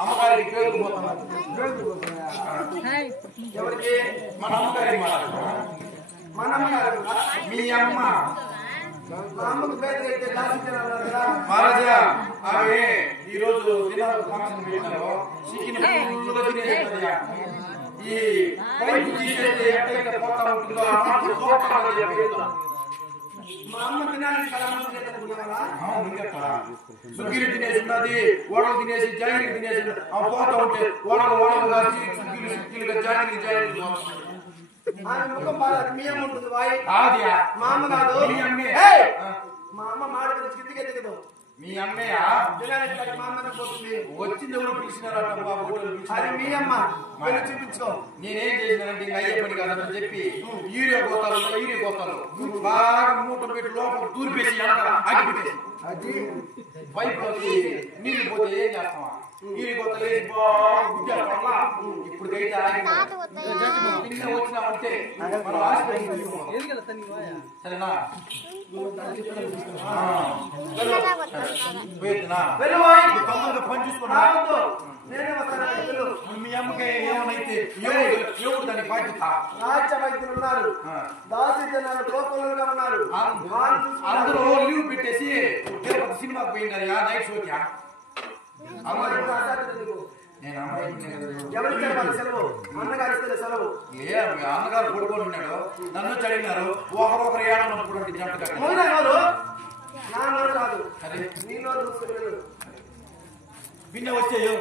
అమ్మగారికి పేరుకుపోతున్నారు ఎవరికి మన అమ్మగారికి మన అమ్మగారు మీ అమ్మ అమ్మకు పేరు అయితే మహారాజా ఆమె ఈ రోజు దినాలు ఫంక్షన్ పెట్టినారు ఈ పైపు తీసేది ఎక్కడైతే పోతా ఉంటుందో మా అమ్మ తినాలని సుగ్గిరి తినేసి ఉన్నది ఓడలు తినేసి జాగిరి తినేసి పోతా ఉంటే ఓడలు ఓడలు కాసి సుగ్గిలు సుగ్గిలుగా జాగిరి జాగిరి మీ అమ్మ ఉంటుంది మా అమ్మ కాదు మా అమ్మ మాట కిందికి ఎత్తగదు మీ అమ్మయ్య మా అమ్మనే పోతుంది వచ్చింది ఎవరు పిలిచినారు అది మీ అమ్మ చూపించుకో నేనేం చేసినానంటే ఇంకా అయ్యే పని కాదని చెప్పి ఈరే పోతారు బాగా మూట పెట్టి లోపల తూర్పేసి అగ్గిపెట్టేసి అది పైపులోకి నీళ్ళు పోతే ఏం చేస్తావా ఈరి పోతే ఇప్పుడు వచ్చినామంటే సరేనా పని చూసుకున్నా మీ అమ్మకి ఏమైతే ఎవరు దాని బాధ్యత రాజ్య వైద్యులు ఉన్నారు దాసి జనాలు కోపలుగా ఉన్నారు అందరూ లీవ్ పెట్టేసి తిరుపతి సినిమాకి పోయినారు నైట్ షోకి నేను అన్నగారు కొడుకొని ఉన్నాడు నన్ను చదివినారు ఒకరొకరు ఏడన్నప్పుడు జంట భిన్న వచ్చాయో